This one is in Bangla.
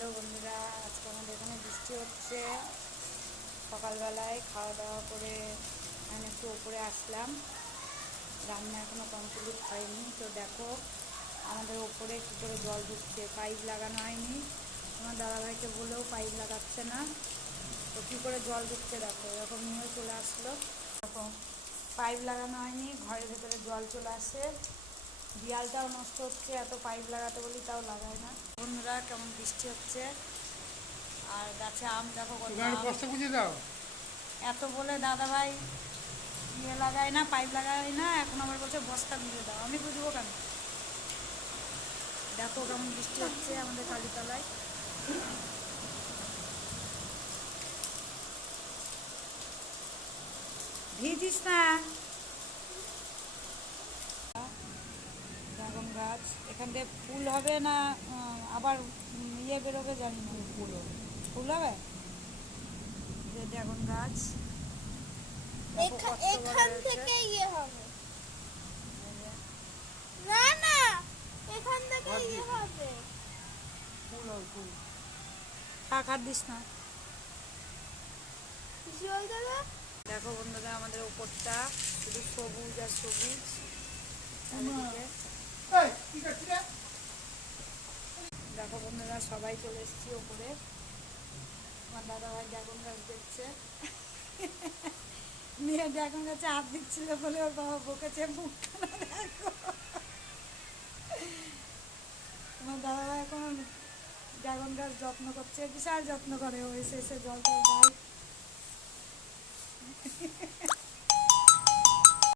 হ্যালো বন্ধুরা, আজকে আমাদের এখানে বৃষ্টি হচ্ছে। সকালবেলায় খাওয়া দাওয়া করে আমি একটু ওপরে আসলাম। রান্না এখনও কমপ্লিট হয়নি। তো দেখো আমাদের ওপরে কী করে জল ঢুকছে, পাইপ লাগানো হয়নি। আমার দাদাভাইকে বলেও পাইপ লাগাচ্ছে না। তো কী করে জল ঢুকছে দেখো, এরকম নিয়ে চলে আসলো। দেখো পাইপ লাগানো হয়নি, ঘরের ভেতরে জল চলে আসে। দেয়ালটাও নষ্ট হচ্ছে, এত পাইপ লাগাতে বলি তাও লাগায় না। বন্ধুরা কেমন বৃষ্টি হচ্ছে, আর গাছে আম দেখো কত কষ্ট বুঝিয়ে দাও। এত বলে দাদা ভাই ইয়ে লাগায় না, পাইপ লাগায় না, এখন আবার বলছে বস্তা দিয়ে দাও। আমি বুঝবো কেন? দেখো কেমন বৃষ্টি হচ্ছে আমাদের কালীতলায়। ভিজিস না। ড্রাগন গাছ এখান থেকে ফুল হবে না আবার ইয়ে বেরোবে জানি না। ফুল হবে, ফুল হবে। যে ড্রাগন গাছ এখান থেকে ইয়ে হবে না, না এখান থেকে ইয়ে হবে। ফুল হবে, ফুল। থাক আর দিস না। জল দেবে। দেখো বন্ধুরা আমাদের উপরটা শুধু সবুজ আর সবুজ চারিদিকে। দেখো বন্ধুরা সবাই চলে এসেছি ওপরে। আমার দাদা ভাই ড্রাগন গাছ দেখছে। মেয়ে ড্রাগন গাছে হাত দিচ্ছিল বলে ওর বাবা বকেছে, মুখটা না দেখো। আমার দাদা ভাই এখন ড্রাগন গাছ যত্ন করছে, বিশাল যত্ন করে। ও এসে এসে জল টল দেয়।